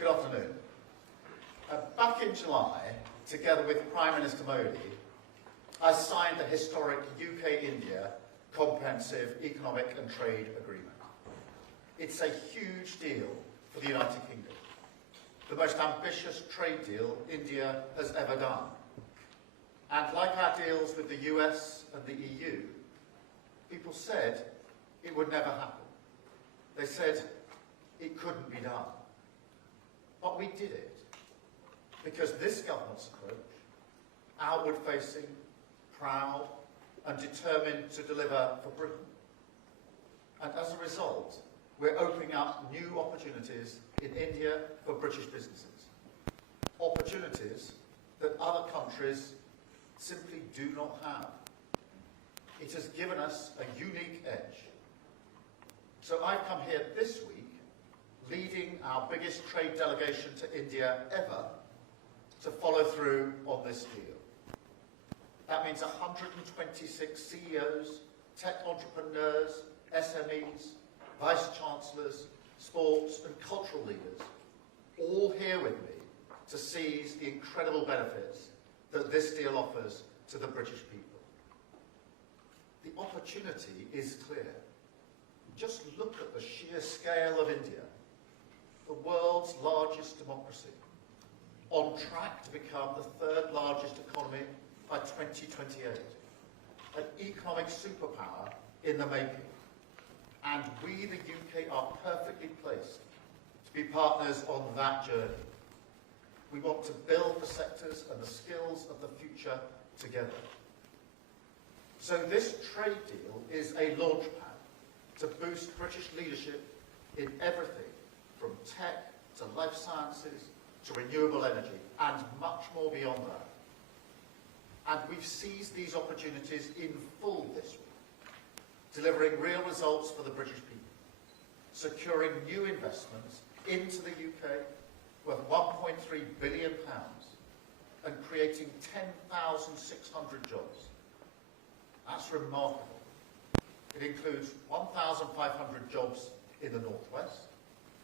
Good afternoon. Back in July, together with Prime Minister Modi, I signed the historic UK-India Comprehensive Economic and Trade Agreement. It's a huge deal for the United Kingdom, the most ambitious trade deal India has ever done. And like our deals with the US and the EU, people said it would never happen. They said it couldn't be done. But we did it, because this government's approach, outward-facing, proud, and determined to deliver for Britain. And as a result, we're opening up new opportunities in India for British businesses. Opportunities that other countries simply do not have. It has given us a unique edge. So I've come here this week leading our biggest trade delegation to India ever to follow through on this deal. That means 126 CEOs, tech entrepreneurs, SMEs, vice-chancellors, sports and cultural leaders, all here with me to seize the incredible benefits that this deal offers to the British people. The opportunity is clear. Just look at the sheer scale of India, the world's largest democracy, on track to become the third largest economy by 2028, an economic superpower in the making. And we, the UK, are perfectly placed to be partners on that journey. We want to build the sectors and the skills of the future together. So this trade deal is a launchpad to boost British leadership in everything from tech to life sciences to renewable energy and much more beyond that. And we've seized these opportunities in full this week, delivering real results for the British people, securing new investments into the UK worth £1.3 billion and creating 10,600 jobs. That's remarkable. It includes 1,500 jobs in the Northwest,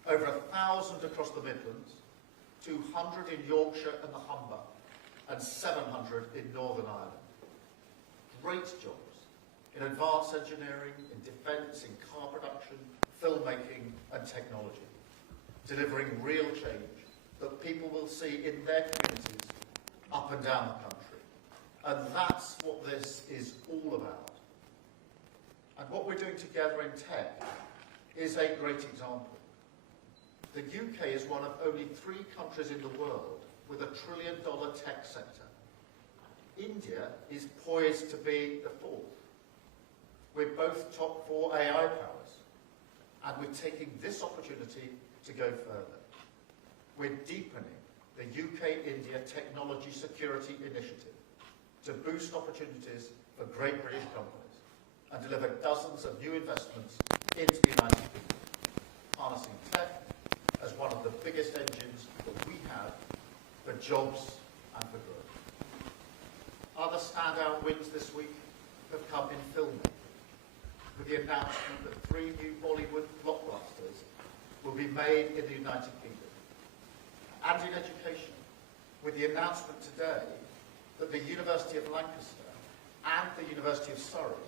over 1,000 across the Midlands, 200 in Yorkshire and the Humber, and 700 in Northern Ireland. Great jobs in advanced engineering, in defence, in car production, filmmaking and technology, delivering real change that people will see in their communities up and down the country. And that's what this is all about. And what we're doing together in tech is a great example. The UK is one of only 3 countries in the world with a $1 trillion tech sector. India is poised to be the 4th. We're both top 4 AI powers, and we're taking this opportunity to go further. We're deepening the UK-India Technology Security Initiative to boost opportunities for great British companies and deliver dozens of new investments into the United Kingdom, harnessing tech as one of the biggest engines that we have for jobs and for growth. Other standout wins this week have come in filmmaking, with the announcement that 3 new Bollywood blockbusters will be made in the United Kingdom. And in education, with the announcement today that the University of Lancaster and the University of Surrey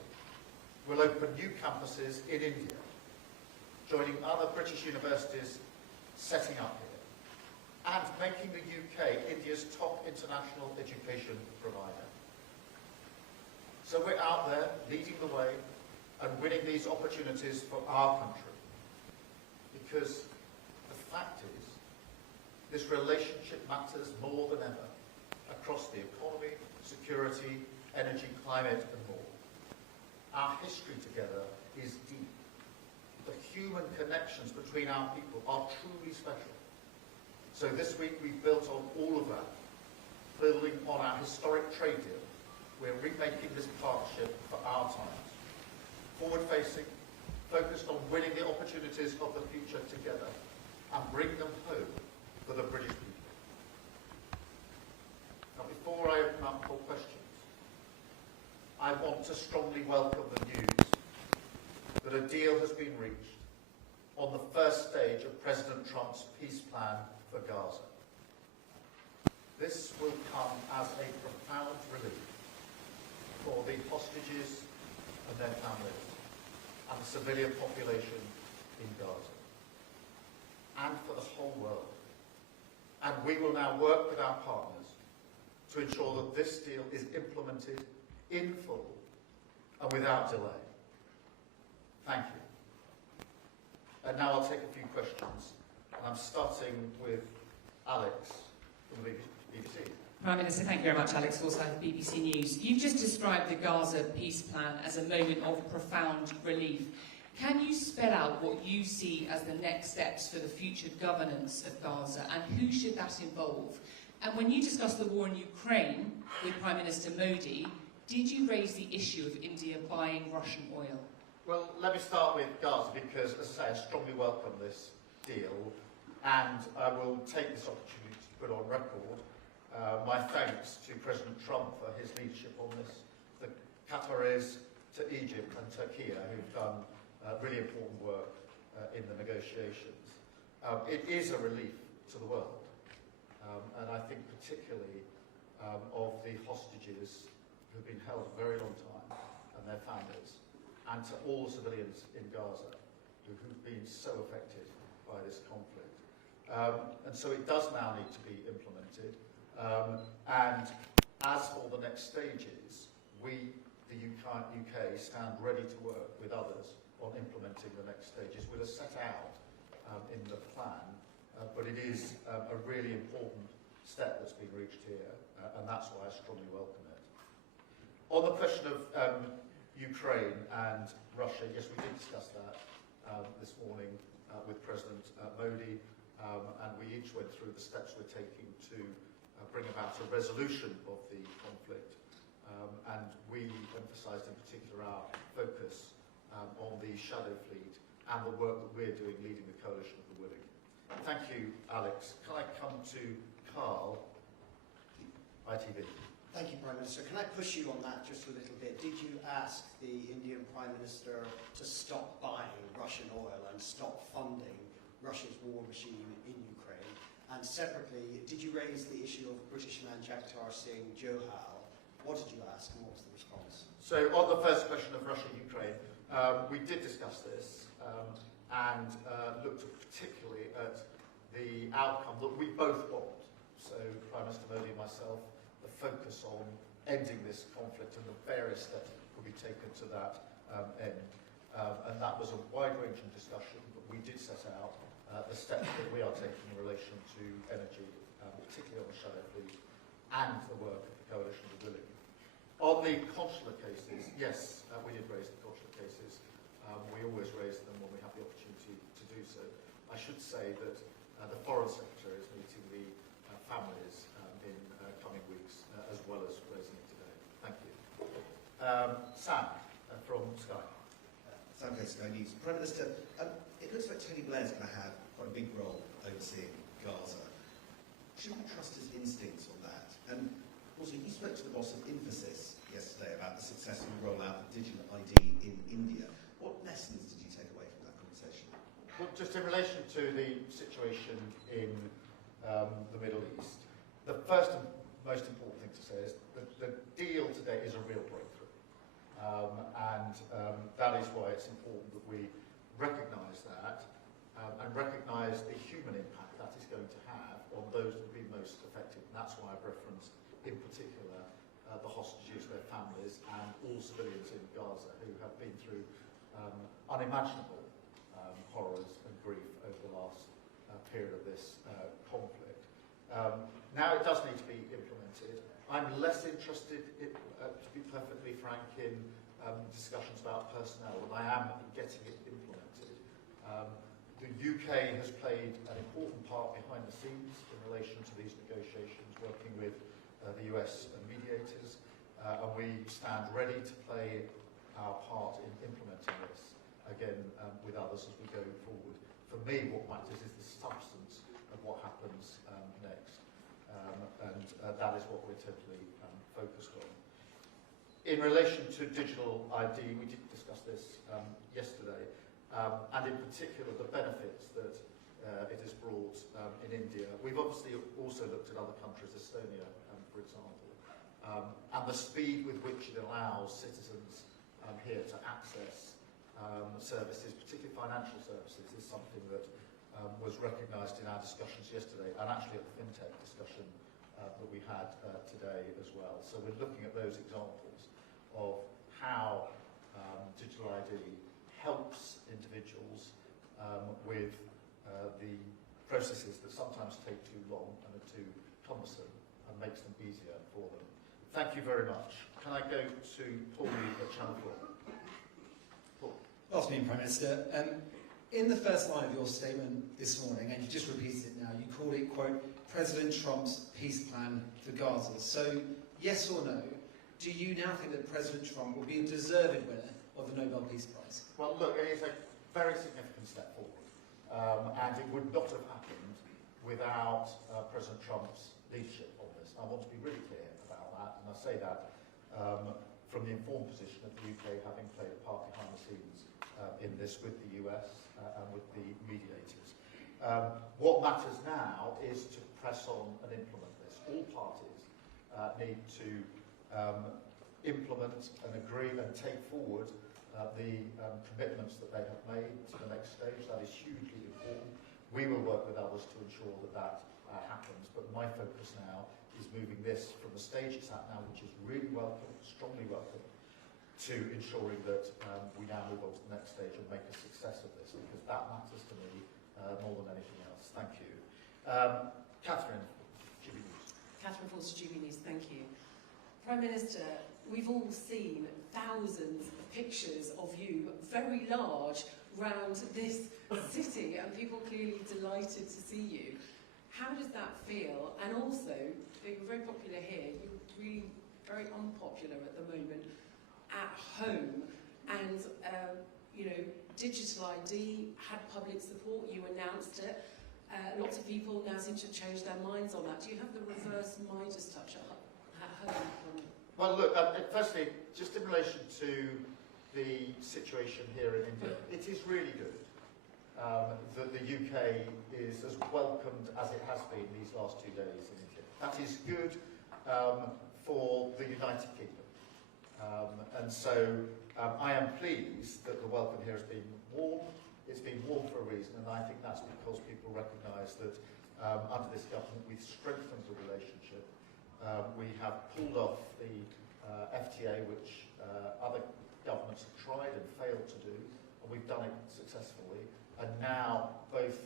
will open new campuses in India, joining other British universities setting up here, and making the UK India's top international education provider. So we're out there leading the way and winning these opportunities for our country, because the fact is, this relationship matters more than ever across the economy, security, energy, climate and more. Our history together is deep. The human connections between our people are truly special. So this week we built on all of that, building on our historic trade deal. We're remaking this partnership for our times. Forward-facing, focused on winning the opportunities of the future together and bring them home for the British people. Now, before I open up for questions, I want to strongly welcome the news that a deal has been reached on the first stage of President Trump's peace plan for Gaza. This will come as a profound relief for the hostages and their families and the civilian population in Gaza, and for the whole world. And we will now work with our partners to ensure that this deal is implemented in full and without delay. Thank you. And now I'll take a few questions, and I'm starting with Alex from the BBC. Prime Minister, thank you very much. Alex Forsyth, BBC News. You've just described the Gaza peace plan as a moment of profound relief. Can you spell out what you see as the next steps for the future governance of Gaza, and who should that involve? And when you discussed the war in Ukraine with Prime Minister Modi, did you raise the issue of India buying Russian oil? Well, let me start with Gaza because, as I say, I strongly welcome this deal, and I will take this opportunity to put on record my thanks to President Trump for his leadership on this, the Qataris, to Egypt and Turkey, who've done really important work in the negotiations. It is a relief to the world, and I think particularly of the hostages who've been held a very long time and their families, and to all the civilians in Gaza who've been so affected by this conflict. And so it does now need to be implemented. And as for the next stages, we, the UK, stand ready to work with others on implementing the next stages. We're set out in the plan, but it is a really important step that's been reached here, and that's why I strongly welcome it. On the question of Ukraine and Russia, yes, we did discuss that this morning with President Modi, and we each went through the steps we're taking to bring about a resolution of the conflict, and we emphasised in particular our focus on the shadow fleet and the work that we're doing leading the coalition of the willing. Thank you, Alex. Can I come to Carl, ITV? Thank you, Prime Minister. Can I push you on that just a little bit? Did you ask the Indian Prime Minister to stop buying Russian oil and stop funding Russia's war machine in Ukraine, and separately, did you raise the issue of British man Jagtar Singh Johal? What did you ask and what was the response? So on the first question of Russia-Ukraine, we did discuss this and looked particularly at the outcome that we both want. So Prime Minister Modi and myself, the focus on ending this conflict and the various steps that could be taken to that end. And that was a wide-ranging discussion, but we did set out the steps that we are taking in relation to energy, particularly on the Shale fleet, and the work of the Coalition of the Willing. On the consular cases, yes, we did raise the consular cases. We always raise them when we have the opportunity to do so. I should say that the Foreign Secretary is meeting the families in coming weeks, as well as raising it today. Thank you. Sam, from Sky. Sam Clay, Sky News. Prime Minister, it looks like Tony Blair's going to have quite a big role overseeing Gaza. Should we trust his instincts on that? And also, you spoke to the boss of Infosys yesterday about the successful rollout of digital ID in India. What lessons did you take away from that conversation? Well, just in relation to the situation in the Middle East, the first and most important thing to say is that the deal today is a real breakthrough. That is why it's important that we recognise that and recognise the human impact that is going to have on those that will be most affected. And that's why I've referenced in particular the hostages, their families, and all civilians in Gaza who have been through unimaginable horrors and grief over the last period of this conflict. Now it does need to be implemented. I'm less interested, to be perfectly frank, in discussions about personnel than I am in getting it implemented. The UK has played an important part behind the scenes in relation to these negotiations, working with the US and mediators, and we stand ready to play our part in implementing this, again, with others as we go forward. For me, what matters is the substance of what happens next, and that is what we're totally focused on. In relation to digital ID, we did discuss this yesterday, and in particular the benefits that it has brought in India. We've obviously also looked at other countries, Estonia, for example, and the speed with which it allows citizens here to access services, particularly financial services, is something that was recognised in our discussions yesterday, and actually at the FinTech discussion that we had today as well. So we're looking at those examples of how digital ID helps individuals with the processes that sometimes take too long and are too cumbersome, and makes them easier for them. Thank you very much. Can I go to Paul at Channel 4? Paul. Good afternoon, Prime Minister. In the first line of your statement this morning, and you just repeated it now, you called it, quote, President Trump's peace plan for Gaza. So, yes or no, do you now think that President Trump will be a deserved winner of the Nobel Peace Prize? Well, look, it is a very significant step forward, and it would not have happened without President Trump's leadership on this. I want to be really clear about that, and I say that from the informed position of the UK having played a part behind the scenes in this with the US and with the mediators. What matters now is to press on and implement this. All parties need to implement and agree and take forward the commitments that they have made to the next stage. That is hugely important. We will work with others to ensure that that happens, but my focus now is moving this from the stage it's at now, which is really welcome, strongly welcome, to ensuring that we now move on to the next stage and make a success of this, because that matters to me more than anything else. Thank you. Catherine, GB News. Catherine Forster, GB News, thank you. Prime Minister, we've all seen thousands of pictures of you, very large, round this city, and people clearly delighted to see you. How does that feel? And also, you're very popular here, you're really very unpopular at the moment at home. And, you know, digital ID had public support, you announced it. Lots of people now seem to have changed their minds on that. Do you have the reverse Midas touch at home? Well, look, firstly, just in relation to the situation here in India, it is really good that the UK is as welcomed as it has been these last 2 days in India. That is good for the United Kingdom. And so I am pleased that the welcome here has been warm. It's been warm for a reason, and I think that's because people recognise that under this government we've strengthened the relationship. We have pulled off the FTA, which other governments have tried and failed to do, and we've done it successfully. And now both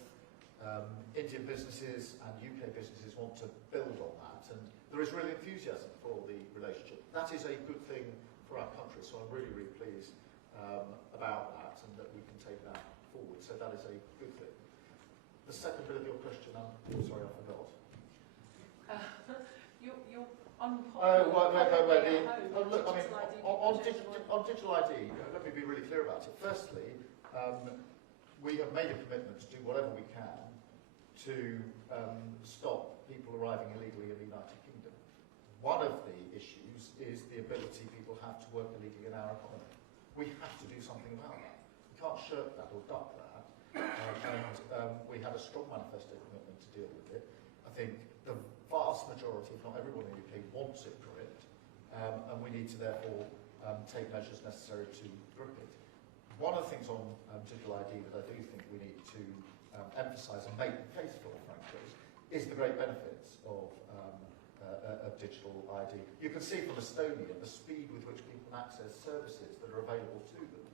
Indian businesses and UK businesses want to build on that, and there is really enthusiasm for the relationship. That is a good thing for our country, so I'm really, really pleased about that, and that we can take that forward. So that is a good thing. The second bit of your question, I'm sorry, I forgot. You're unpopular. Oh, wait. Look, I mean, digital on digital ID, let me be really clear about it. Firstly, we have made a commitment to do whatever we can to stop people arriving illegally in the United Kingdom. One of the issues is the ability people have to work illegally in our economy. We have to do something about that. We can't shirk that or duck that. We had a strong manifesto commitment to deal with it. I think the vast majority, if not everyone in the UK, wants it gripped, and we need to therefore take measures necessary to grip it. One of the things on digital ID that I do think we need to emphasise and make the case for, frankly, is the great benefits of digital ID. You can see from Estonia the speed with which people can access services that are available to them,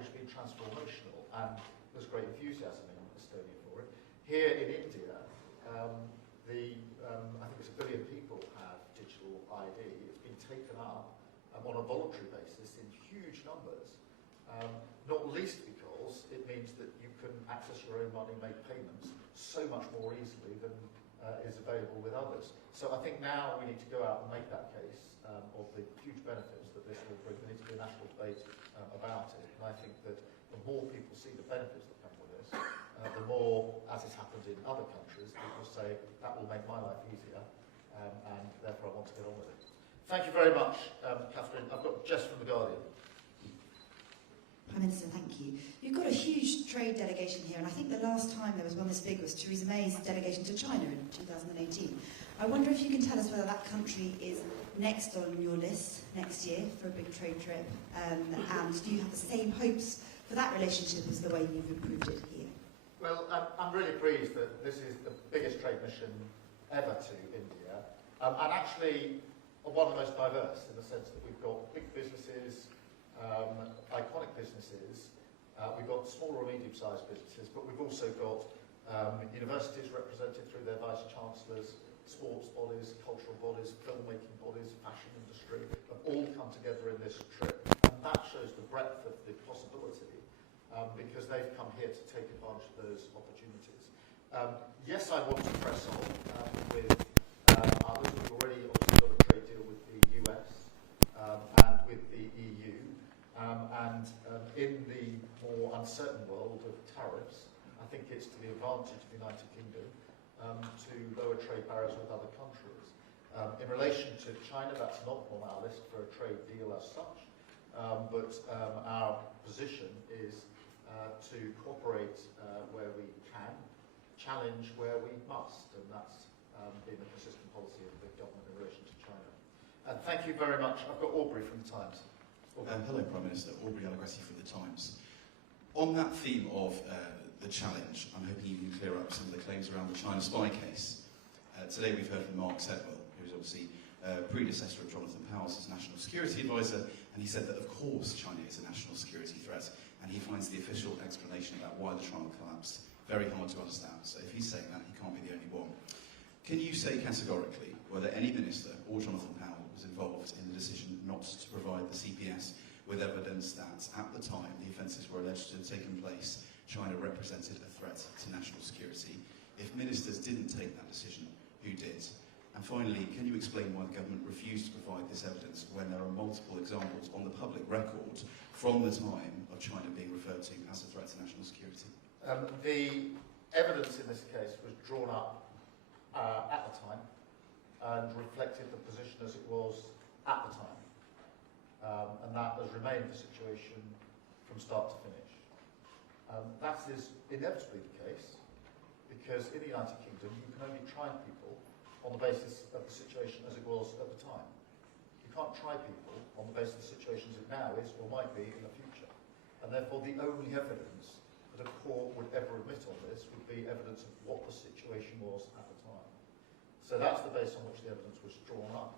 which has been transformational, and there's great enthusiasm in Estonia for it. Here in India, I think it's 1 billion people have digital ID. It's been taken up on a voluntary basis in huge numbers, not least because it means that you can access your own money, make payments so much more easily than is available with others. So I think now we need to go out and make that case of the huge benefits that this will bring. There needs to be a national debate about it, and I think that the more people see the benefits that come with this, the more, as has happened in other countries, people say, that will make my life easier, and therefore I want to get on with it. Thank you very much, Catherine. I've got Jess from The Guardian. Prime Minister, thank you. You've got a huge trade delegation here, and I think the last time there was one this big was Theresa May's delegation to China in 2018. I wonder if you can tell us whether that country is next on your list next year for a big trade trip, and do you have the same hopes for that relationship as the way you've improved it here? Well, I'm really pleased that this is the biggest trade mission ever to India, and actually one of the most diverse in the sense that we've got big businesses, iconic businesses, we've got small or medium-sized businesses, but we've also got universities represented through their vice-chancellors, sports bodies, cultural bodies, filmmaking bodies, fashion industry, have all come together in this trip. And that shows the breadth of the possibility, because they've come here to take advantage of those opportunities. Yes, I want to press on with others. We've already obviously got a trade deal with the US and with the EU. In the more uncertain world of tariffs, I think it's to the advantage of the United Kingdom to lower trade barriers with other countries. In relation to China, that's not on our list for a trade deal as such, but our position is to cooperate where we can, challenge where we must, and that's been the consistent policy of the government in relation to China. And thank you very much. I've got Aubrey from The Times. Hello, Prime Minister. Aubrey Alagressi from The Times. On that theme of the challenge, I'm hoping you can clear up some of the claims around the China spy case. Today we've heard from Mark Setwell, who's obviously predecessor of Jonathan Powles as National Security Advisor, and he said that of course China is a national security threat, and he finds the official explanation about why the trial collapsed very hard to understand. So if he's saying that, he can't be the only one. Can you say categorically whether any minister or Jonathan Powell was involved in the decision not to provide the CPS with evidence that at the time the offences were alleged to have taken place, China represented a threat to national security? If ministers didn't take that decision, who did? And finally, can you explain why the government refused to provide this evidence when there are multiple examples on the public record from the time of China being referred to as a threat to national security? The evidence in this case was drawn up at the time and reflected the position as it was at the time. And that has remained the situation from start to finish. That is inevitably the case because in the United Kingdom you can only try people on the basis of the situation as it was at the time. You can't try people on the basis of the situation as it now is or might be in the future. And therefore the only evidence that a court would ever admit on this would be evidence of what the situation was at the time. So that's the base on which the evidence was drawn up.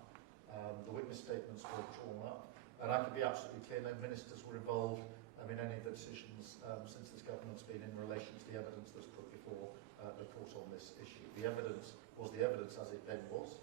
The witness statements were drawn up. And I can be absolutely clear, no ministers were involved in any of the decisions since this government's been in relation to the evidence that's put before the court on this issue. The evidence was the evidence as it then was.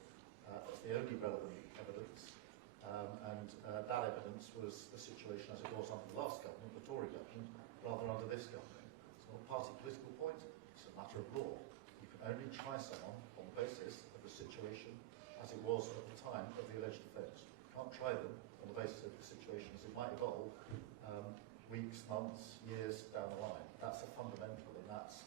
That's the only relevant evidence. That evidence was the situation as it was under the last government, the Tory government, rather under this government. It's not a party political point, it's a matter of law. You can only try someone on the basis of the situation as it was at the time of the alleged offence. You can't try them on the basis of the situation as it might evolve weeks, months, years down the line. That's a fundamental, and that's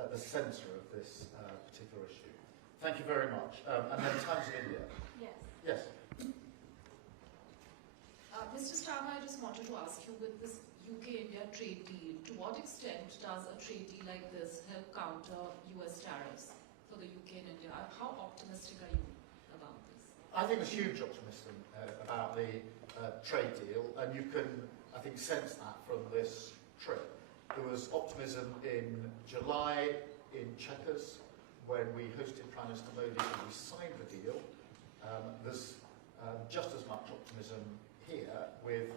at the centre of this particular issue. Thank you very much. And then Times of India. Yes. Yes. Mr. Starmer, I just wanted to ask you, with this UK-India trade deal, to what extent does a trade deal like this help counter US tariffs for the UK and India? How optimistic are you about this? I think there's huge optimism about the trade deal, and you can, I think, sense that from this trip. There was optimism in July in Chequers when we hosted Prime Minister Modi and we signed the deal. There's just as much optimism here with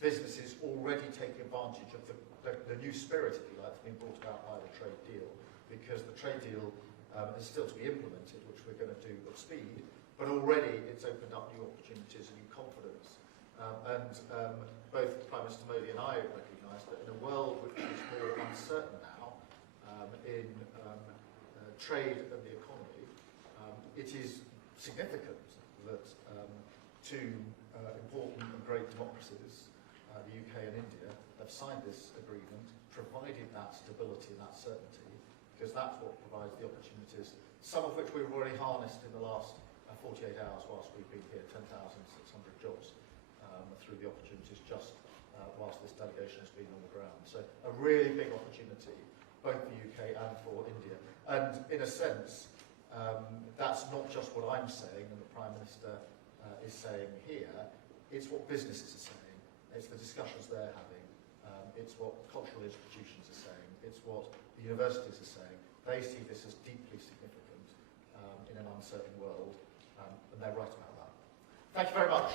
businesses already taking advantage of the new spirit, if you like, that's been brought about by the trade deal, because the trade deal is still to be implemented, which we're going to do at speed, but already it's opened up new opportunities and new confidence. Both Prime Minister Modi and I recognise that in a world which is more uncertain now in trade and the economy, it is significant that two important and great democracies, the UK and India, have signed this agreement, provided that stability and that certainty, because that's what provides the opportunities, some of which we've already harnessed in the last 48 hours whilst we've been here, 10,600 jobs through the opportunities just whilst this delegation has been on the ground. So a really big opportunity, both for the UK and for India. And in a sense, that's not just what I'm saying and the Prime Minister is saying here, it's what businesses are saying, it's the discussions they're having, it's what cultural institutions are saying, it's what the universities are saying. They see this as deeply significant in an uncertain world, and they're right about that. Thank you very much.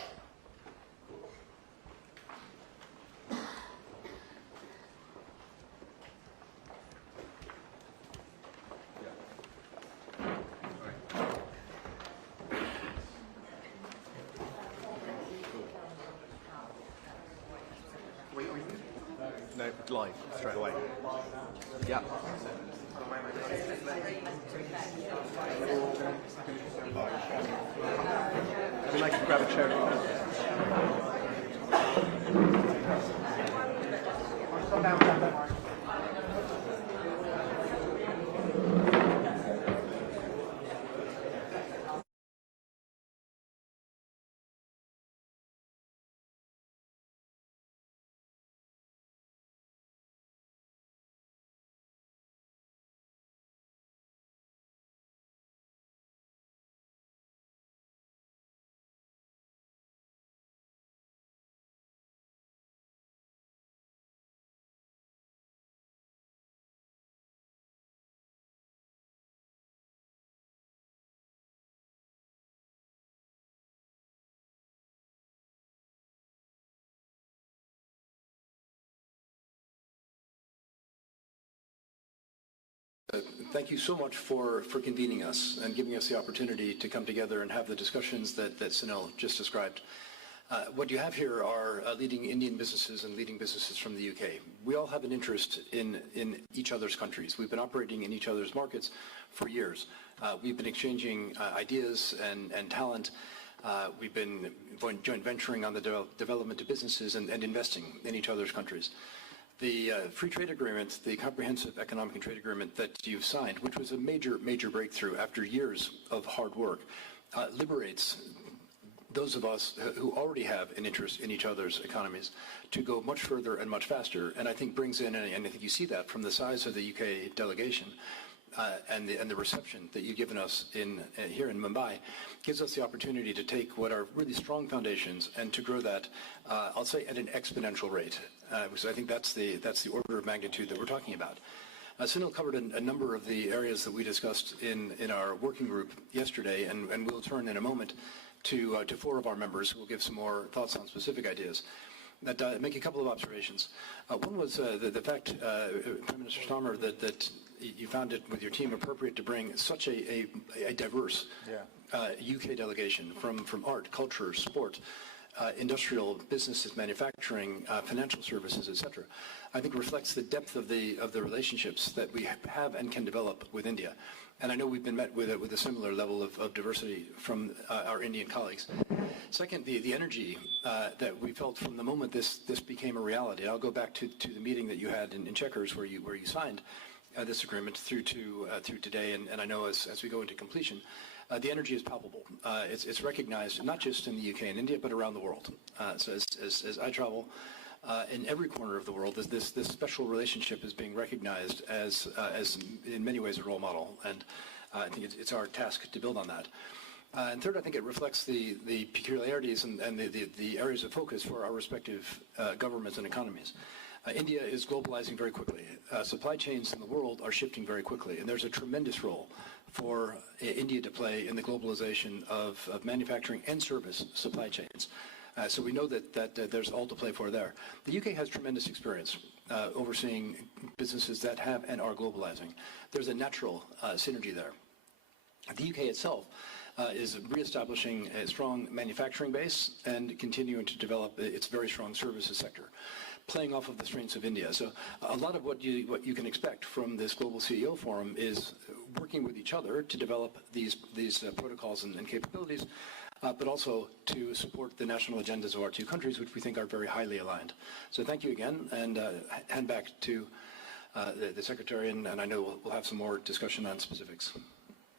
No, live, straight away. Yeah. I'd like to grab a chair. Thank you so much for convening us and giving us the opportunity to come together and have the discussions that Sunil just described. What you have here are leading Indian businesses and leading businesses from the UK. We all have an interest in each other's countries. We've been operating in each other's markets for years. We've been exchanging ideas and talent. We've been joint venturing on the development of businesses and investing in each other's countries. The free trade agreement, the comprehensive economic and trade agreement that you've signed, which was a major breakthrough after years of hard work, liberates those of us who already have an interest in each other's economies to go much further and much faster, and I think brings in, and I think you see that from the size of the UK delegation, and the reception that you've given us here in Mumbai, gives us the opportunity to take what are really strong foundations and to grow that, I'll say, at an exponential rate. So I think that's the order of magnitude that we're talking about. Sunil covered a number of the areas that we discussed in our working group yesterday, and we'll turn in a moment to 4 of our members who will give some more thoughts on specific ideas. That make a couple of observations. One was the fact, Prime Minister Starmer, that you found it with your team appropriate to bring such a diverse UK delegation from art, culture, sport, industrial businesses, manufacturing, financial services, etc. I think reflects the depth of the relationships that we have and can develop with India. And I know we've been met with a similar level of diversity from our Indian colleagues. Second, the energy that we felt from the moment this became a reality. I'll go back to the meeting that you had in Chequers where you signed this agreement through today, and I know as we go into completion, the energy is palpable. It's recognized not just in the UK and India, but around the world. So as I travel in every corner of the world, this special relationship is being recognized as in many ways a role model, and I think it's our task to build on that. And third, I think it reflects the peculiarities and the areas of focus for our respective governments and economies. India is globalizing very quickly. Supply chains in the world are shifting very quickly, and there's a tremendous role for India to play in the globalization of manufacturing and service supply chains. So we know that there's all to play for there. The UK has tremendous experience overseeing businesses that have and are globalizing. There's a natural synergy there. The UK itself is reestablishing a strong manufacturing base and continuing to develop its very strong services sector, playing off of the strengths of India. So a lot of what you can expect from this Global CEO Forum is working with each other to develop these protocols and capabilities, but also to support the national agendas of our 2 countries, which we think are very highly aligned. So thank you again, and hand back to the Secretary, and I know we'll have some more discussion on specifics.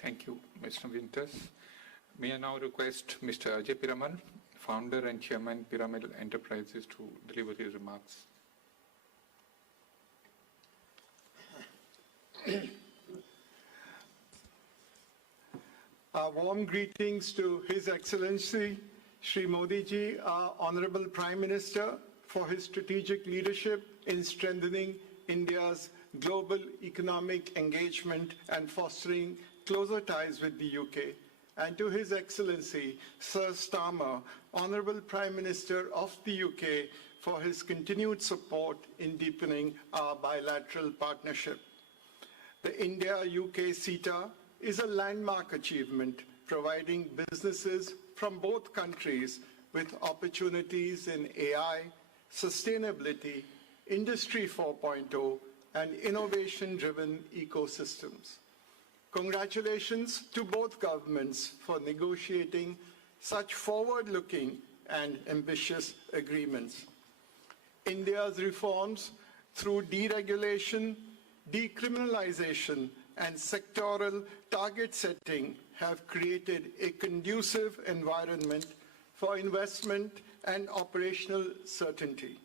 Thank you, Mr. Winters. May I now request Mr. Ajay Piramal, Founder and Chairman, Pyramid Enterprises, to deliver his remarks. Warm greetings to His Excellency Shri Modi ji, our Honorable Prime Minister, for his strategic leadership in strengthening India's global economic engagement and fostering closer ties with the UK. And to His Excellency Sir Starmer, Honourable Prime Minister of the UK, for his continued support in deepening our bilateral partnership. The India-UK CETA is a landmark achievement, providing businesses from both countries with opportunities in AI, sustainability, Industry 4.0, and innovation-driven ecosystems. Congratulations to both governments for negotiating such forward-looking and ambitious agreements. India's reforms through deregulation, decriminalization, and sectoral target setting have created a conducive environment for investment and operational certainty.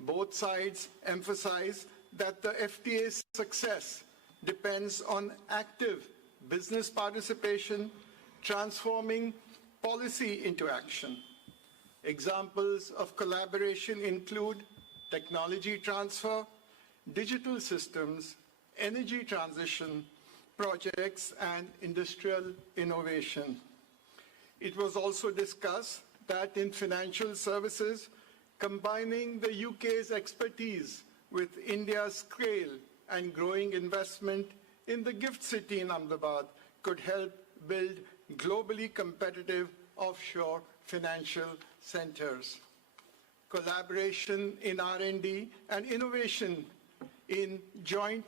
Both sides emphasize that the FTA's success depends on active business participation, transforming policy into action. Examples of collaboration include technology transfer, digital systems, energy transition projects, and industrial innovation. It was also discussed that in financial services, combining the UK's expertise with India's scale and growing investment in the gift city in Ahmedabad could help build globally competitive offshore financial centers. Collaboration in R&D and innovation in joint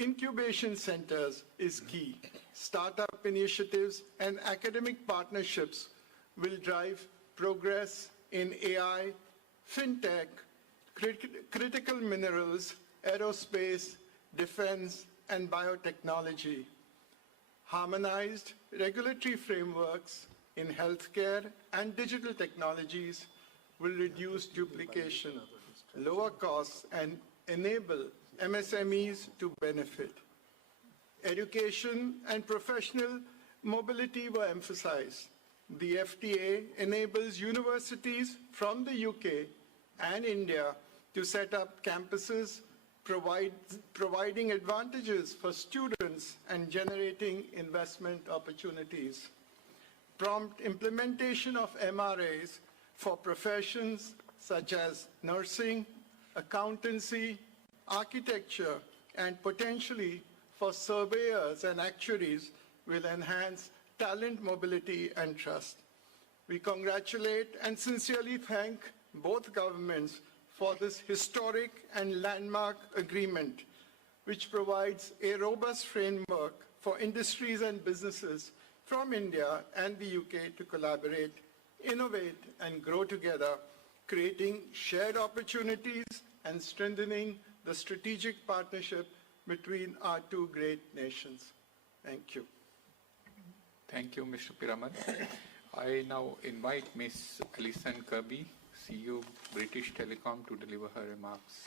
incubation centers is key. Startup initiatives and academic partnerships will drive progress in AI, fintech, critical minerals, aerospace, defense, and biotechnology. Harmonized regulatory frameworks in healthcare and digital technologies will reduce duplication, lower costs, and enable MSMEs to benefit. Education and professional mobility were emphasized. The FTA enables universities from the UK and India to set up campuses, providing advantages for students and generating investment opportunities. Prompt implementation of MRAs for professions such as nursing, accountancy, architecture, and potentially for surveyors and actuaries will enhance talent mobility and trust. We congratulate and sincerely thank both governments for this historic and landmark agreement, which provides a robust framework for industries and businesses from India and the UK to collaborate, innovate, and grow together, creating shared opportunities and strengthening the strategic partnership between our two great nations. Thank you. Thank you, Mr. Piramal. I now invite Ms. Alison Kirby, CEO British Telecom, to deliver her remarks.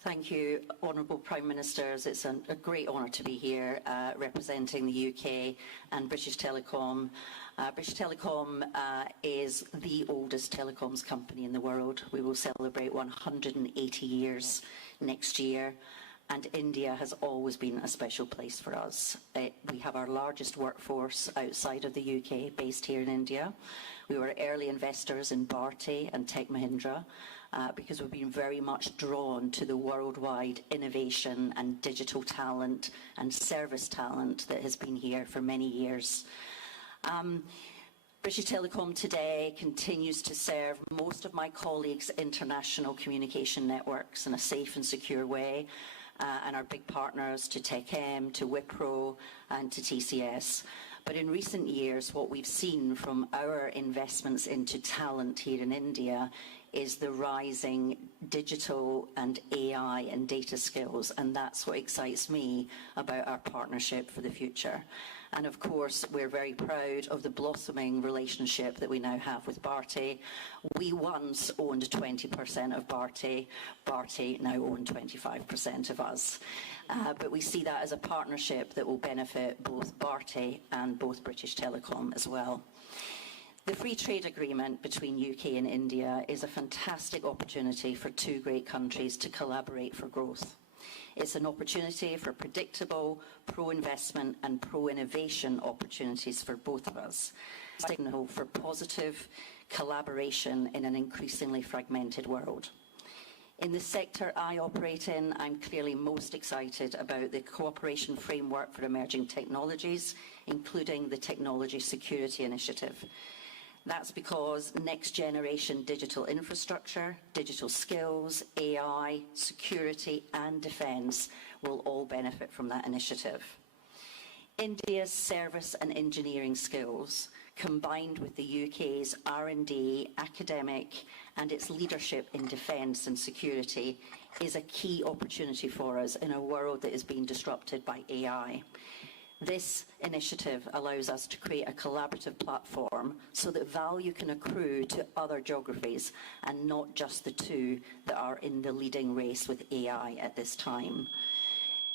Thank you, Honourable Prime Ministers. It's a great honour to be here representing the UK and British Telecom. British Telecom is the oldest telecoms company in the world. We will celebrate 180 years next year, and India has always been a special place for us. We have our largest workforce outside of the UK, based here in India. We were early investors in Bharti and Tech Mahindra, because we've been very much drawn to the worldwide innovation and digital talent and service talent that has been here for many years. British Telecom today continues to serve most of my colleagues' international communication networks in a safe and secure way, and our big partners to TechM, to Wipro, and to TCS. But in recent years, what we've seen from our investments into talent here in India is the rising digital and AI and data skills, and that's what excites me about our partnership for the future. And of course, we're very proud of the blossoming relationship that we now have with Bharti. We once owned 20% of Bharti. Bharti now own 25% of us. But we see that as a partnership that will benefit both Bharti and both British Telecom as well. The free trade agreement between UK and India is a fantastic opportunity for two great countries to collaborate for growth. It's an opportunity for predictable pro-investment and pro-innovation opportunities for both of us. A signal for positive collaboration in an increasingly fragmented world. In the sector I operate in, I'm clearly most excited about the cooperation framework for emerging technologies, including the Technology Security Initiative. That's because next generation digital infrastructure, digital skills, AI, security and defence will all benefit from that initiative. India's service and engineering skills, combined with the UK's R&D, academic and its leadership in defence and security, is a key opportunity for us in a world that is being disrupted by AI. This initiative allows us to create a collaborative platform so that value can accrue to other geographies and not just the two that are in the leading race with AI at this time.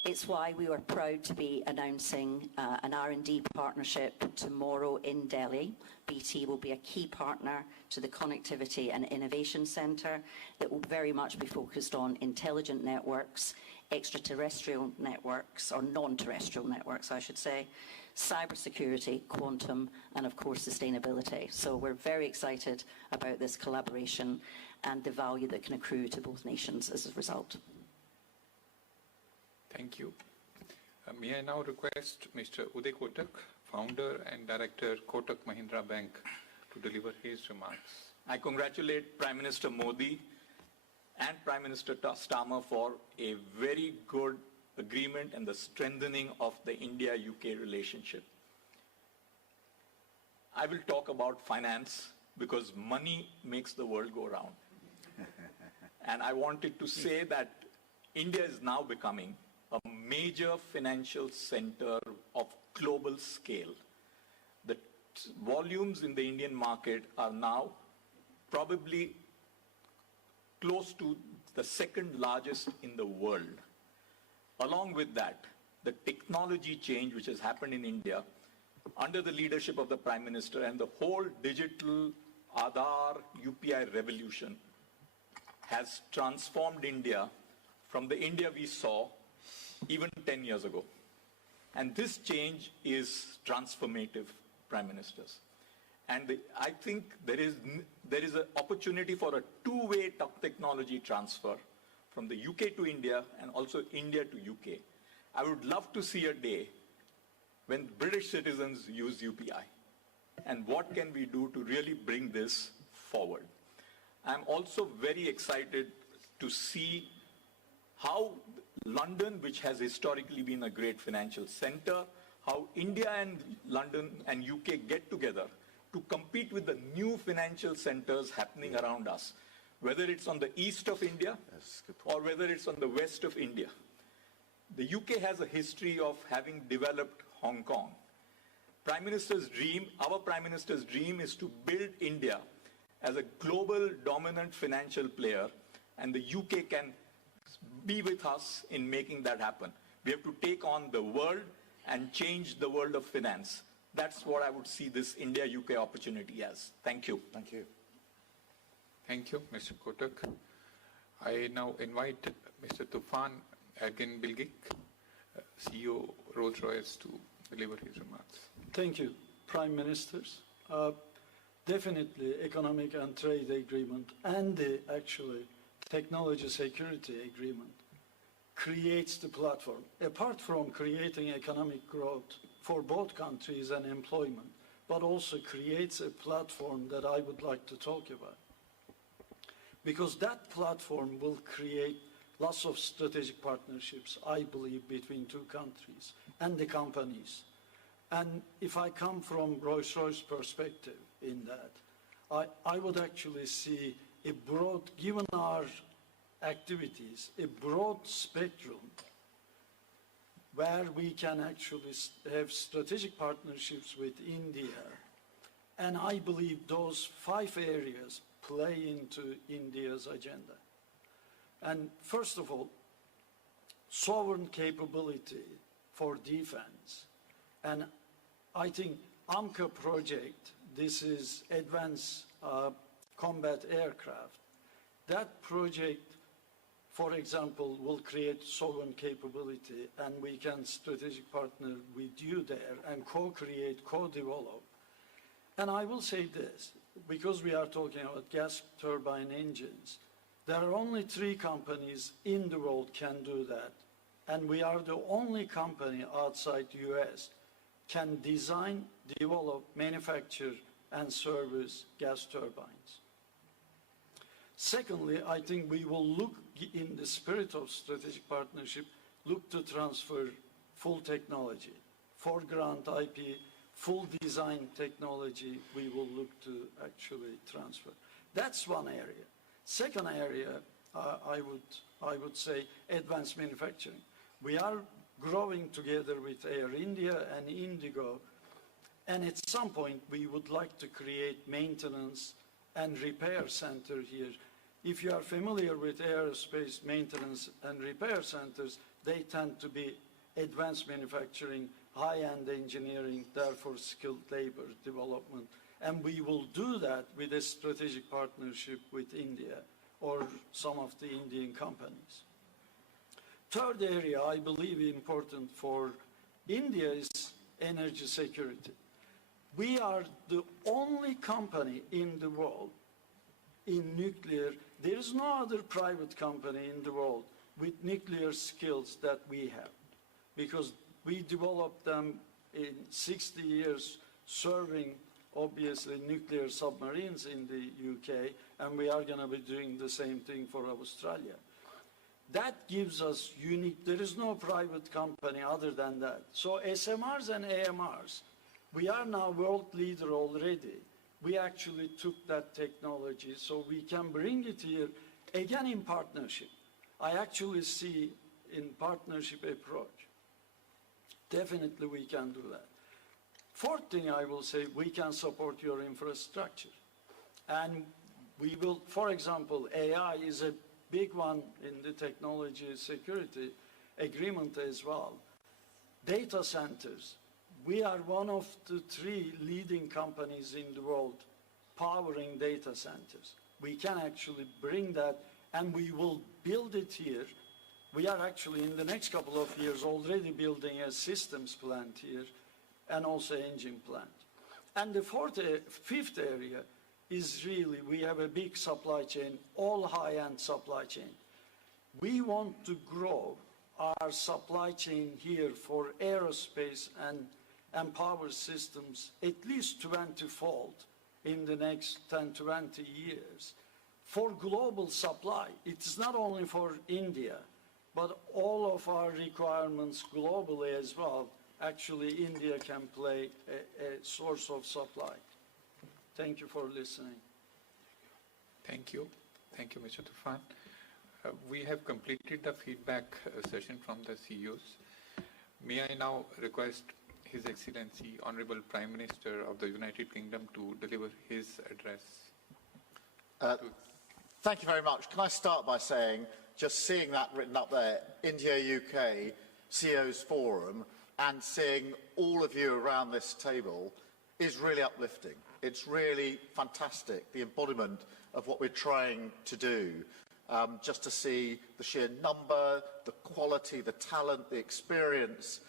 It's why we were proud to be announcing an R&D partnership tomorrow in Delhi. BT will be a key partner to the Connectivity and Innovation Centre that will very much be focused on intelligent networks, extraterrestrial networks, or non-terrestrial networks, I should say, cybersecurity, quantum, and of course sustainability. So we're very excited about this collaboration and the value that can accrue to both nations as a result. Thank you. May I now request Mr. Uday Kotak, Founder and Director, Kotak Mahindra Bank, to deliver his remarks. I congratulate Prime Minister Modi and Prime Minister Starmer for a very good agreement and the strengthening of the India-UK relationship. I will talk about finance because money makes the world go round. And I wanted to say that India is now becoming a major financial center of global scale. The volumes in the Indian market are now probably close to the second largest in the world. Along with that, the technology change which has happened in India under the leadership of the Prime Minister and the whole digital Aadhaar UPI revolution has transformed India from the India we saw even 10 years ago. And this change is transformative, Prime Ministers. And I think there is an opportunity for a two-way technology transfer from the UK to India and also India to UK. I would love to see a day when British citizens use UPI. And what can we do to really bring this forward? I'm also very excited to see how London, which has historically been a great financial center, how India and London and UK get together to compete with the new financial centers happening around us, whether it's on the east of India or whether it's on the west of India. The UK has a history of having developed Hong Kong. Prime Minister's dream, our Prime Minister's dream is to build India as a global dominant financial player, and the UK can be with us in making that happen. We have to take on the world and change the world of finance. That's what I would see this India-UK opportunity as. Thank you. Thank you. Thank you, Mr. Kotak. I now invite Mr. Tufan Ergin Bilgik, CEO Rolls-Royce, to deliver his remarks. Thank you, Prime Ministers. Definitely, economic and trade agreement and the actually technology security agreement creates the platform. Apart from creating economic growth for both countries and employment, but also creates a platform that I would like to talk about. Because that platform will create lots of strategic partnerships, I believe, between two countries and the companies. And if I come from Rolls-Royce perspective in that, I would actually see a broad, given our activities, a broad spectrum where we can actually have strategic partnerships with India. And I believe those 5 areas play into India's agenda. And first of all, sovereign capability for defense. And I think AMCA project, this is Advanced Combat Aircraft. That project, for example, will create sovereign capability, and we can strategic partner with you there and co-create, co-develop. And I will say this, because we are talking about gas turbine engines, there are only 3 companies in the world can do that. And we are the only company outside the US can design, develop, manufacture, and service gas turbines. Secondly, I think we will look, in the spirit of strategic partnership, look to transfer full technology, foreground IP, full design technology, we will look to actually transfer. That's one area. Second area, I would say advanced manufacturing. We are growing together with Air India and Indigo, and at some point we would like to create maintenance and repair center here. If you are familiar with aerospace maintenance and repair centers, they tend to be advanced manufacturing, high-end engineering, therefore skilled labor development. And we will do that with a strategic partnership with India or some of the Indian companies. Third area I believe important for India is energy security. We are the only company in the world in nuclear. There is no other private company in the world with nuclear skills that we have, because we developed them in 60 years serving, obviously, nuclear submarines in the UK, and we are going to be doing the same thing for Australia. That gives us unique, there is no private company other than that. So SMRs and AMRs, we are now world leader already. We actually took that technology so we can bring it here, again in partnership. I actually see in partnership approach. Definitely we can do that. Fourth thing I will say, we can support your infrastructure. And we will, for example, AI is a big one in the technology security agreement as well. Data centers. We are one of the 3 leading companies in the world powering data centers. We can actually bring that, and we will build it here. We are actually, in the next couple of years, already building a systems plant here, and also engine plant. And the fifth area is really, we have a big supply chain, all high-end supply chain. We want to grow our supply chain here for aerospace and power systems at least 20-fold in the next 10, 20 years. For global supply, it's not only for India, but all of our requirements globally as well. Actually, India can play a source of supply. Thank you for listening. Thank you. Thank you, Mr. Tufan. We have completed the feedback session from the CEOs. May I now request His Excellency, Honorable Prime Minister of the United Kingdom, to deliver his address. Thank you very much. Can I start by saying, just seeing that written up there, India-UK CEOs Forum, and seeing all of you around this table is really uplifting. It's really fantastic, the embodiment of what we're trying to do. Just to see the sheer number, the quality, the talent, the experience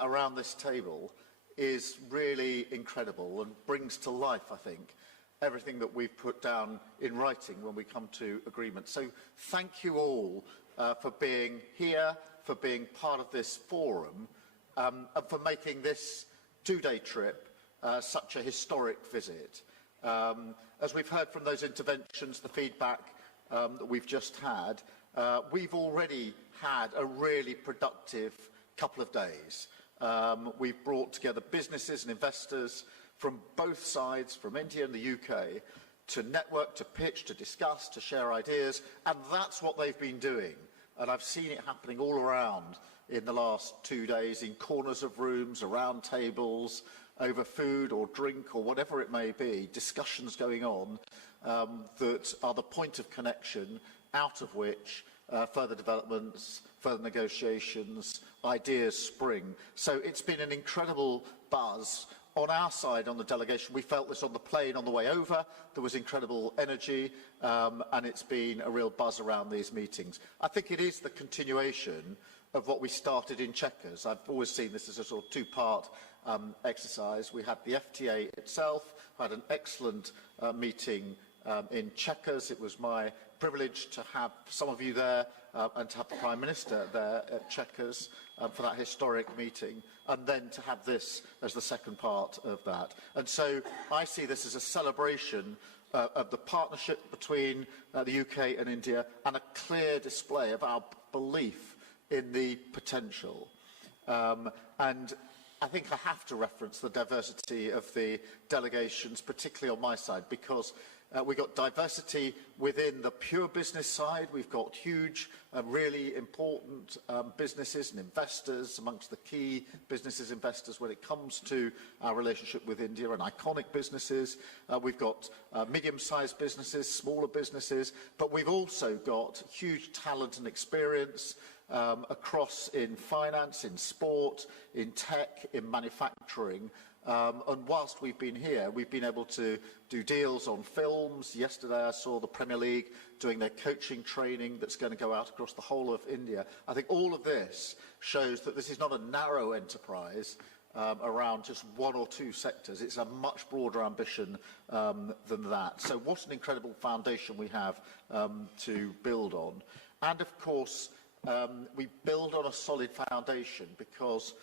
around this table is really incredible and brings to life, I think, everything that we've put down in writing when we come to agreement. So thank you all for being here, for being part of this forum, and for making this 2-day trip such a historic visit. As we've heard from those interventions, the feedback that we've just had, we've already had a really productive couple of days. We've brought together businesses and investors from both sides, from India and the UK, to network, to pitch, to discuss, to share ideas, and that's what they've been doing. And I've seen it happening all around in the last 2 days, in corners of rooms, around tables, over food or drink or whatever it may be, discussions going on that are the point of connection, out of which further developments, further negotiations, ideas spring. So it's been an incredible buzz. On our side, on the delegation, we felt this on the plane on the way over. There was incredible energy, and it's been a real buzz around these meetings. I think it is the continuation of what we started in Chequers. I've always seen this as a sort of 2-part exercise. We had the FTA itself, had an excellent meeting in Chequers. It was my privilege to have some of you there and to have the Prime Minister there at Chequers for that historic meeting, and then to have this as the second part of that. And so I see this as a celebration of the partnership between the UK and India, and a clear display of our belief in the potential. And I think I have to reference the diversity of the delegations, particularly on my side, because we've got diversity within the pure business side. We've got huge, really important businesses and investors amongst the key businesses investors when it comes to our relationship with India, and iconic businesses. We've got medium-sized businesses, smaller businesses, but we've also got huge talent and experience across in finance, in sport, in tech, in manufacturing. And whilst we've been here, we've been able to do deals on films. Yesterday I saw the Premier League doing their coaching training that's going to go out across the whole of India. I think all of this shows that this is not a narrow enterprise around just 1 or 2 sectors. It's a much broader ambition than that. So what an incredible foundation we have to build on. And of course, we build on a solid foundation because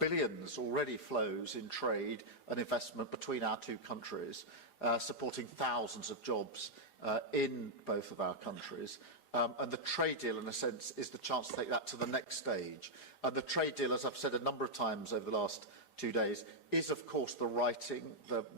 billions already flows in trade and investment between our 2 countries, supporting thousands of jobs in both of our countries. And the trade deal, in a sense, is the chance to take that to the next stage. And the trade deal, as I've said a number of times over the last 2 days, is, of course, the writing,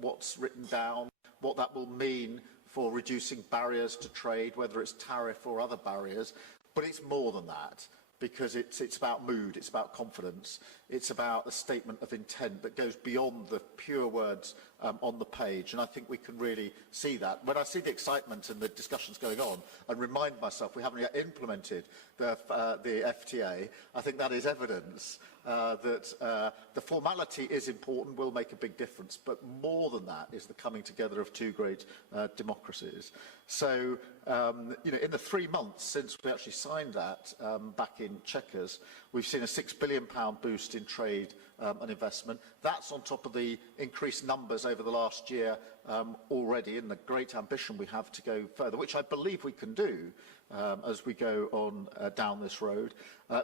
what's written down, what that will mean for reducing barriers to trade, whether it's tariff or other barriers. But it's more than that. because it's about mood, it's about confidence, it's about a statement of intent that goes beyond the pure words on the page, and I think we can really see that. When I see the excitement and the discussions going on, and remind myself we haven't yet implemented the FTA, I think that is evidence that the formality is important, will make a big difference, but more than that is the coming together of two great democracies. So, in the 3 months since we actually signed that back in Chequers, we've seen a £6 billion boost in trade and investment. That's on top of the increased numbers over the last year already, and the great ambition we have to go further, which I believe we can do as we go on down this road.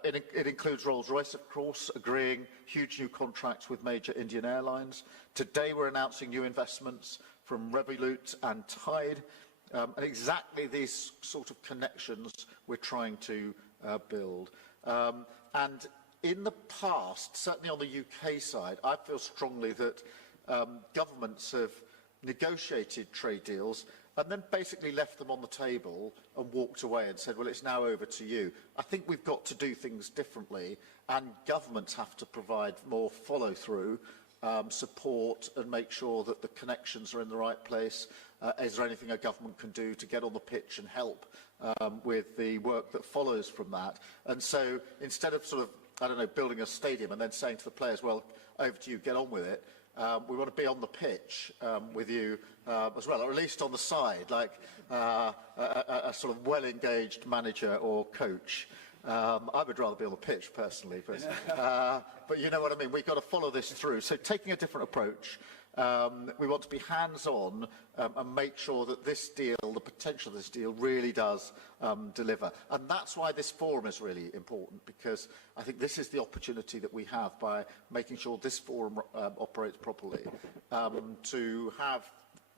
It includes Rolls-Royce, of course, agreeing huge new contracts with major Indian airlines. Today we're announcing new investments from Revolut and Tide, and exactly these sort of connections we're trying to build. And in the past, certainly on the UK side, I feel strongly that governments have negotiated trade deals and then basically left them on the table and walked away and said, well, it's now over to you. I think we've got to do things differently, and governments have to provide more follow-through, support, and make sure that the connections are in the right place. Is there anything a government can do to get on the pitch and help with the work that follows from that? And so instead of sort of, I don't know, building a stadium and then saying to the players, well, over to you, get on with it, we want to be on the pitch with you as well, or at least on the side, like a sort of well-engaged manager or coach. I would rather be on the pitch, personally. But you know what I mean. We've got to follow this through. So taking a different approach, we want to be hands-on and make sure that this deal, the potential of this deal, really does deliver. And that's why this forum is really important, because I think this is the opportunity that we have by making sure this forum operates properly, to have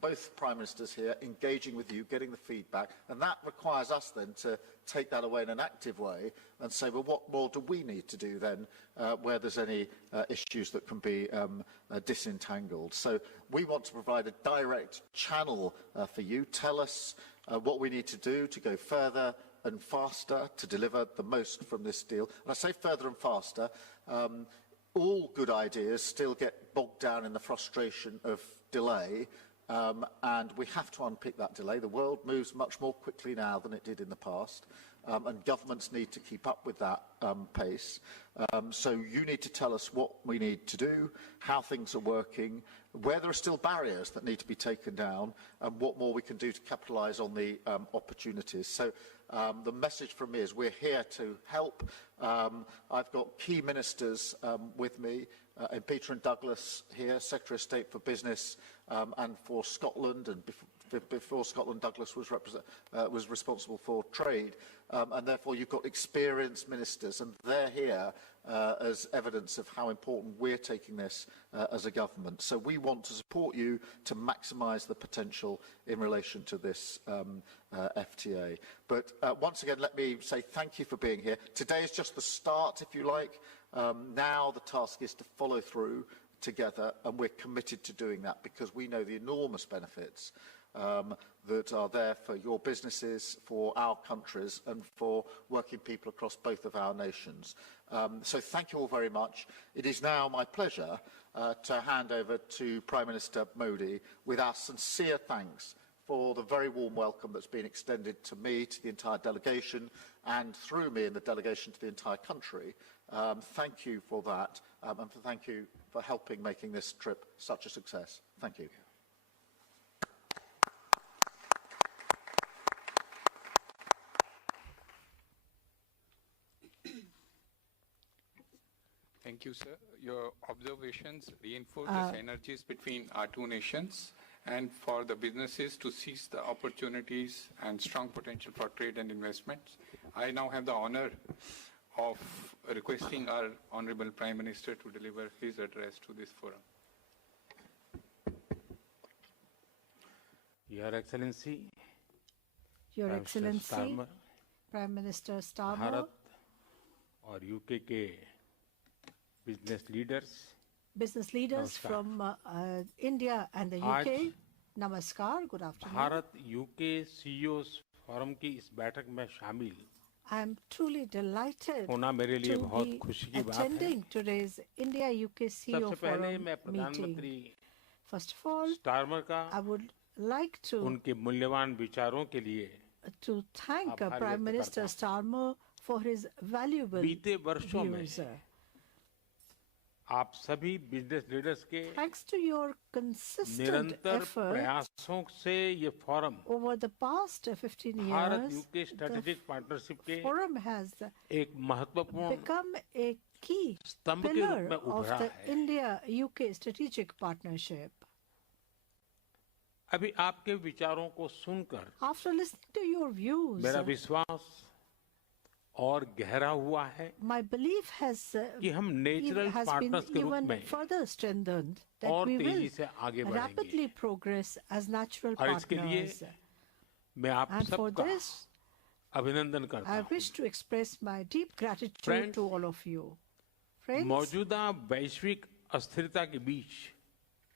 both Prime Ministers here engaging with you, getting the feedback, and that requires us then to take that away in an active way and say, well, what more do we need to do then where there's any issues that can be disentangled? So we want to provide a direct channel for you. Tell us what we need to do to go further and faster to deliver the most from this deal. And I say further and faster. All good ideas still get bogged down in the frustration of delay. And we have to unpick that delay. The world moves much more quickly now than it did in the past, and governments need to keep up with that pace. So you need to tell us what we need to do, how things are working, where there are still barriers that need to be taken down, and what more we can do to capitalise on the opportunities. So the message from me is we're here to help. I've got key ministers with me, Peter and Douglas here, Secretary of State for Business and for Scotland, and before Scotland, Douglas was responsible for trade, and therefore you've got experienced ministers, and they're here as evidence of how important we're taking this as a government. So we want to support you to maximise the potential in relation to this FTA. But once again, let me say thank you for being here. Today is just the start, if you like. Now the task is to follow through together, and we're committed to doing that because we know the enormous benefits that are there for your businesses, for our countries, and for working people across both of our nations. So thank you all very much. It is now my pleasure to hand over to Prime Minister Modi with our sincere thanks for the very warm welcome that's been extended to me, to the entire delegation, and through me and the delegation to the entire country. Thank you for that, and thank you for helping making this trip such a success. Thank you. Thank you, sir. Your observations reinforce the synergies between our two nations and for the businesses to seize the opportunities and strong potential for trade and investments. I now have the honor of requesting our Honourable Prime Minister to deliver his address to this forum. Your Excellency, Prime Minister Starmer, Bharat और UK के business leaders from India and the UK, Namaskar, good afternoon. Bharat UK CEOs forum की इस बैठक में शामिल I'm truly delighted होना मेरे लिए to बहुत be खुशी की बात है। attending today's India-UK CEO सबसे पहले Forum मैं प्रधानमंत्री meeting. First of all, Starmer का I would like to उनके मूल्यवान विचारों के लिए thank आभार Prime व्यक्त Minister करता Starmer for his valuable बीते वर्षों में views. आप सभी बिजनेस लीडर्स के Thanks to your consistent निरंतर effort प्रयासों से ये forum over the past 15 Bharat years, UK strategic partnership के forum has एक महत्वपूर्ण become a key स्तंभ के pillar रूप में of उभरा the है। India-UK strategic partnership. अभी आपके विचारों को सुनकर After listening to your views, मेरा विश्वास और गहरा हुआ है my belief has कि हम नेचुरल been पार्टनर्स के रूप even में further strengthened that और we तेजी will से आगे बढ़ेंगे rapidly progress as natural और इसके लिए partners. मैं आप And for सबका this, अभिनंदन करता I हूँ। wish to express my deep gratitude Friends, to all of you. Friends, मौजूदा वैश्विक अस्थिरता के बीच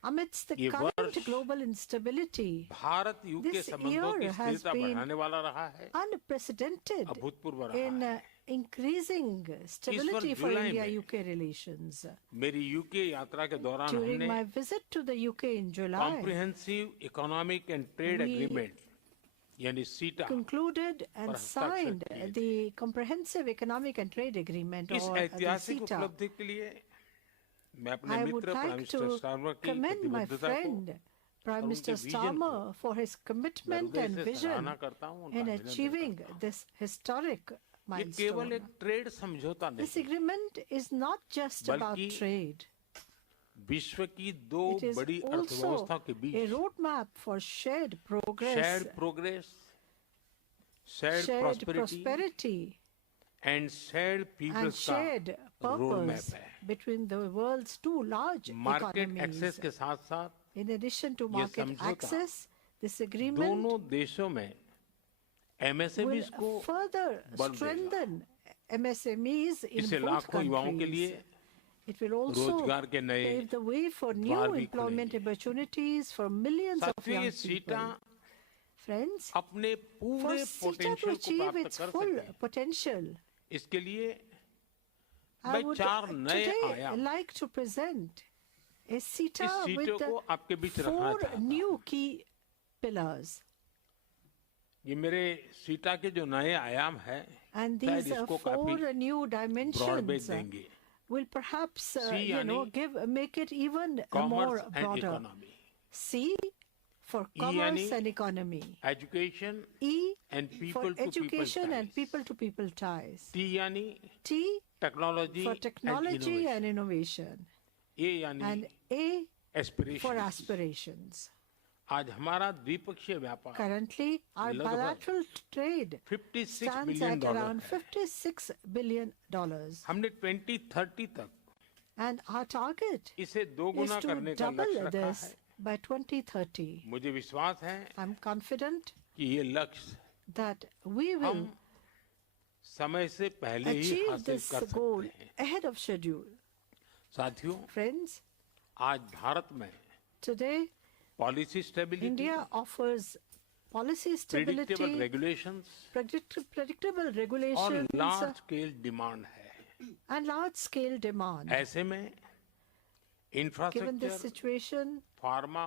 amidst the ये current वर्ष global instability, Bharat UK this संबंधों की year has स्थिरता been बढ़ाने वाला रहा है, unprecedented अभूतपूर्व रहा in है। increasing stability for जुलाई में India-UK relations. मेरी यूके यात्रा के दौरान During हमने my visit to the UK in July, comprehensive economic and trade we agreement यानी सीटा concluded and पर हस्ताक्षर signed किए थे। the Comprehensive Economic and Trade Agreement, इस or the ऐतिहासिक CETA. उपलब्धि के लिए मैं अपने I would Mitra prime like minister to Starmer की commend my प्रतिबद्धता को friend, Prime Minister उनके vision Starmer, for his commitment हृदय and से vision सराहना करता हूं, उनका in अभिनंदन achieving करता हूं। this historic ये केवल milestone. एक ट्रेड समझौता This नहीं, agreement is not just about बल्कि trade. विश्व की दो It is बड़ी also अर्थव्यवस्थाओं के a बीच roadmap for shared progress, shared progress, shared shared prosperity prosperity, and shared and people's shared का रोड purpose मैप है। between the world's two large market economies. Access के साथ साथ In addition to ये market समझौता access, this agreement दोनों देशों में will एमएसएमईज को further बल देगा। strengthen MSMEs in इससे both लाखों युवाओं के countries. लिए It will also रोजगार के नए pave the way for new द्वार भी employment खुलेंगे। opportunities for millions of साथियों young ये people. सीटा Friends, अपने for पूरे CETA to पोटेंशियल को achieve प्राप्त its कर full सके potential, इसके लिए I मैं would चार नए today आयाम like to present a इस CETA सीटों with को the आपके बीच रखना 4 चाहता हूं। new key pillars. ये मेरे सीटा के जो नए आयाम हैं And शायद these इसको 4 काफी new ब्रॉड बेस dimensions देंगे। will perhaps, C make it even commerce more and broader. इकोनॉमी, C for E commerce and economy. Education E and for people to people education and people-to-people ties. T यानी T technology for technology and innovation. A यानी And A for aspiration. aspirations. आज हमारा द्विपक्षीय व्यापार Currently, our लगभग bilateral trade 56 stands billion at dollar around है। $56 billion. हमने 2030 तक And our target इसे is दोगुना to करने का लक्ष्य double रखा this है। by 2030. मुझे विश्वास है I'm confident कि ये लक्ष्य that we will हम समय से पहले ही achieve हासिल this कर goal सकते हैं। ahead of schedule. साथियों, Friends, आज भारत में today policy stability, India offers policy predictable stability, regulations predictable और regulations, लार्ज स्केल डिमांड है। and large-scale demand. ऐसे में Given this infrastructure, situation, pharma,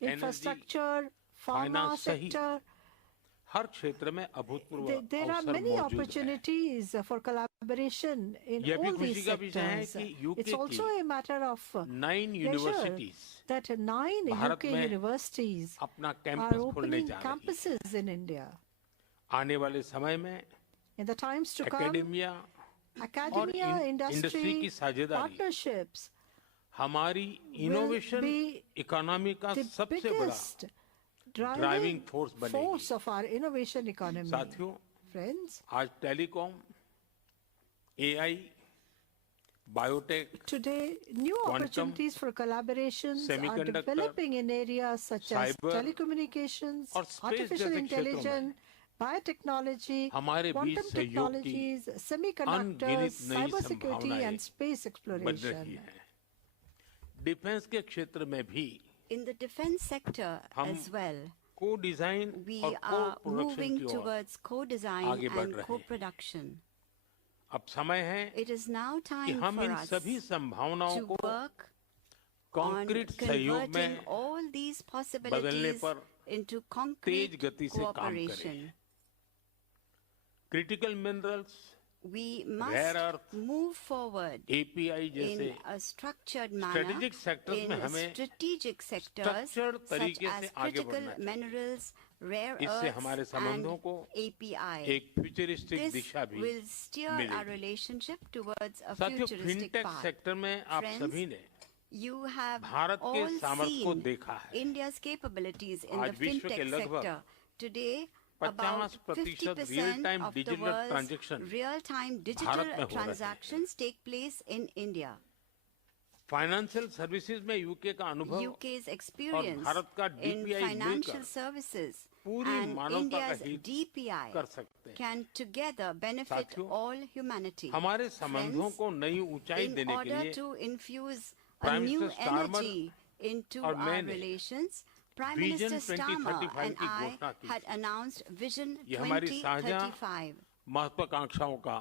infrastructure, pharma finance सहित sector, हर क्षेत्र में अभूतपूर्व there are अवसर many मौजूद हैं। opportunities for collaboration in यह भी all these खुशी का विषय है sectors. कि यूके It's also की a matter of 9 pleasure universities that 9 Bharat UK में universities अपना are कैंपस खोलने opening जा रही हैं। campuses in India. आने वाले समय में In the times to come, academia academia, और इंडस्ट्री industry, की साझेदारी partnerships हमारी इनोवेशन be इकोनॉमी का the सबसे बड़ा biggest driving driving force force बनेगी। of our innovation economy. साथियों, Friends, आज telecom, AI, biotech, today new Quantum, opportunities for collaborations are semiconductor, developing in areas such as cyber telecommunications, और space artificial जैसे क्षेत्रों में intelligence, biotechnology, हमारे बीच quantum सहयोग की technologies, semiconductors, अनगिनत नई cybersecurity संभावनाएं and space बन exploration. रही हैं। डिफेंस के क्षेत्र में भी In the defense sector हम as well, co-design We और are co-production moving की ओर towards co-design आगे बढ़ and रहे हैं। co-production. अब समय है It is now कि time हम for इन us सभी संभावनाओं to को work on कॉन्क्रीट सहयोग converting में all these बदलने possibilities पर into तेज concrete गति से काम cooperation. करें। Critical minerals, We rare must earth, move forward API जैसे in a structured manner strategic sectors in में हमें strategic sectors structured such तरीके as से आगे critical बढ़ना चाहिए। minerals, rare इससे earths हमारे and संबंधों को API. एक फ्यूचरिस्टिक This दिशा भी will steer our मिलेगी। relationship towards a साथियों, futuristic फिनटेक path. सेक्टर में आप Friends, सभी ने you have भारत के all सामर्थ्य को seen देखा है। India's capabilities in आज the विश्व के fintech लगभग sector. Today, 50% about 50% real-time of the digital world's transaction real-time Bharat digital में हो रहे हैं। transactions take place in India. Financial services में यूके का अनुभव UK's और experience भारत का in DPI financial मिलकर services पूरी and मानवता का India's हित DPI कर सकते हैं। can together benefit साथियों, all humanity. हमारे संबंधों Friends, को नई ऊंचाई in देने के order लिए to infuse a Prime new Minister Starmer energy into और our मैंने relations, Prime Vision Minister Starmer 2035 and की I घोषणा की had announced Vision ये हमारी साझा 2035. महत्वाकांक्षाओं का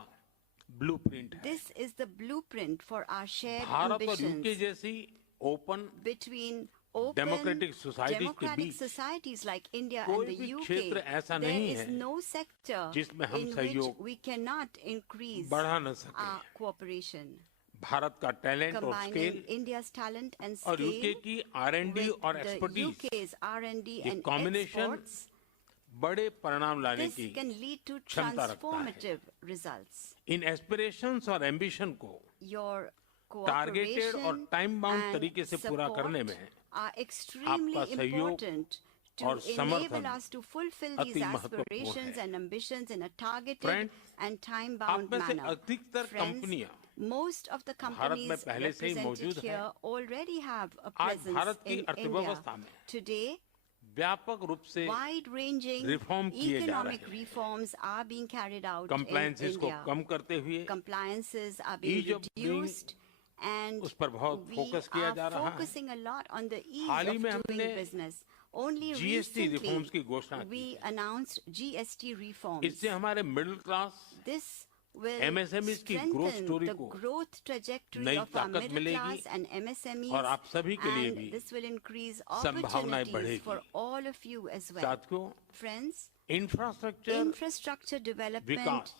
ब्लूप्रिंट है। This is the blueprint for our shared Bharat और ambitions यूके जैसी open between open democratic societies के democratic बीच societies like India कोई and the भी UK. क्षेत्र ऐसा There नहीं is है no sector जिसमें हम in which सहयोग we cannot increase बढ़ा न सकें। our cooperation. भारत का टैलेंट और Combining scale India's talent and और यूके scale की R&D with और the एक्सपर्टीज UK's R&D ये and कॉम्बिनेशन exports, बड़े परिणाम लाने this की can lead to क्षमता रखता है। transformative results. इन एस्पिरेशंस और एम्बिशन को Your टारगेटेड और cooperation टाइम बाउंड and तरीके से पूरा करने support में are extremely आपका सहयोग important to और समर्थन enable us to fulfill अति these महत्वपूर्ण aspirations है। and ambitions in a targeted Friends, and time-bound आप में से manner. अधिकतर Friends, कंपनियां most of the भारत में companies पहले से ही represented मौजूद here हैं। already have a आज presence भारत की in India. अर्थव्यवस्था में Today, व्यापक रूप से wide-ranging रिफॉर्म किए जा economic रहे हैं। reforms are being carried out in compliances को India. कम करते हुए Compliances are being Ease of doing reduced, and उस पर बहुत we फोकस किया जा are रहा है। focusing a lot on the ease hall he of में doing हमने business. Only GST रिफॉर्म्स की recently, घोषणा की we announced GST reforms. इससे हमारे middle class This will MSMEs की growth strengthen story the को growth trajectory नई of our ताकत middle मिलेगी class and MSMEs, और आप सभी के लिए and भी this will increase संभावनाएं opportunities बढ़ेगी। for all of you as well. साथियों, Friends, इंफ्रास्ट्रक्चर infrastructure development विकास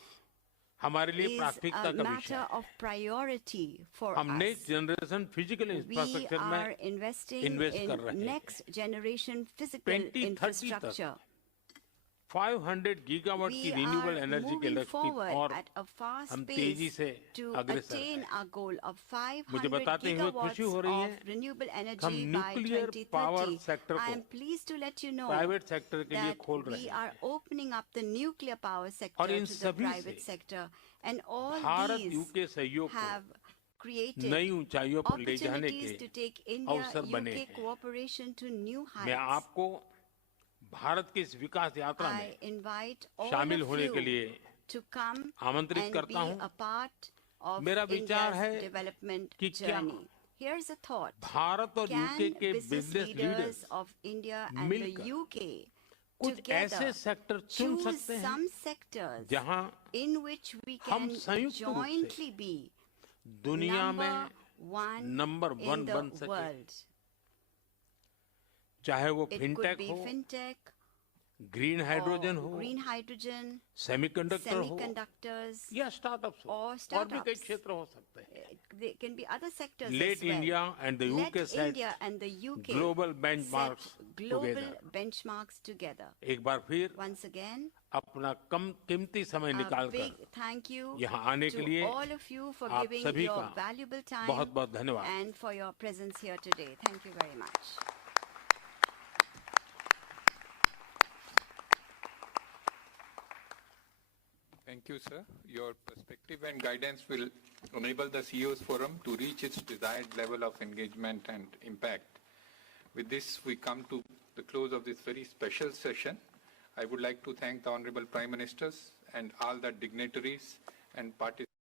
हमारे लिए is प्राथमिकता a का विषय matter है। of priority for हम us. Next generation physical We infrastructure are में investing इन्वेस्ट कर in रहे हैं। next generation physical 2030 infrastructure. तक 500 गीगावाट की We रिन्यूएबल are एनर्जी के moving लक्ष्य की forward और at a fast हम तेजी pace से to अग्रसर attain हैं। our goal of मुझे 500 बताते हुए खुशी हो रही gigawatts है of renewable हम energy by nuclear power 2030. Sector I को am pleased to let you know private sector के लिए that खोल रहे we हैं are opening up the nuclear power और sector इन to the सभी private से sector, and all Bharat these UK सहयोग have को created नई ऊंचाइयों पर ले जाने opportunities to के take India अवसर बने UK हैं। cooperation to new मैं heights. आपको भारत की इस विकास यात्रा I में invite all शामिल of होने के you लिए to come आमंत्रित and be करता हूं। a part of मेरा विचार India's है development कि क्या journey. Here's a thought. Bharat और यूके Can के business business leaders leaders of India and the मिलकर UK कुछ ऐसे together सेक्टर चुन choose सकते हैं some sectors जहां in which we हम can संयुक्त रूप से jointly be दुनिया में number one number in one the बन सके world. चाहे वो It could फिनटेक be हो fintech, ग्रीन हाइड्रोजन हो green hydrogen, सेमीकंडक्टर हो semiconductors, या स्टार्टअप्स हो or और भी startups. कई क्षेत्र हो सकते हैं There can be other sectors let as well. India and the Let UK set India and the UK global benchmarks set global together benchmarks together. एक बार फिर Once again, अपना कम कीमती समय a निकाल big कर thank you यहाँ आने के to लिए all of you for आप giving सभी your का valuable time बहुत बहुत धन्यवाद and for your presence here today. Thank you very much. Thank you, sir. Your perspective and guidance will enable the CEOs Forum to reach its desired level of engagement and impact. With this, we come to the close of this very special session. I would like to thank the Honorable Prime Ministers and all the dignitaries and participants.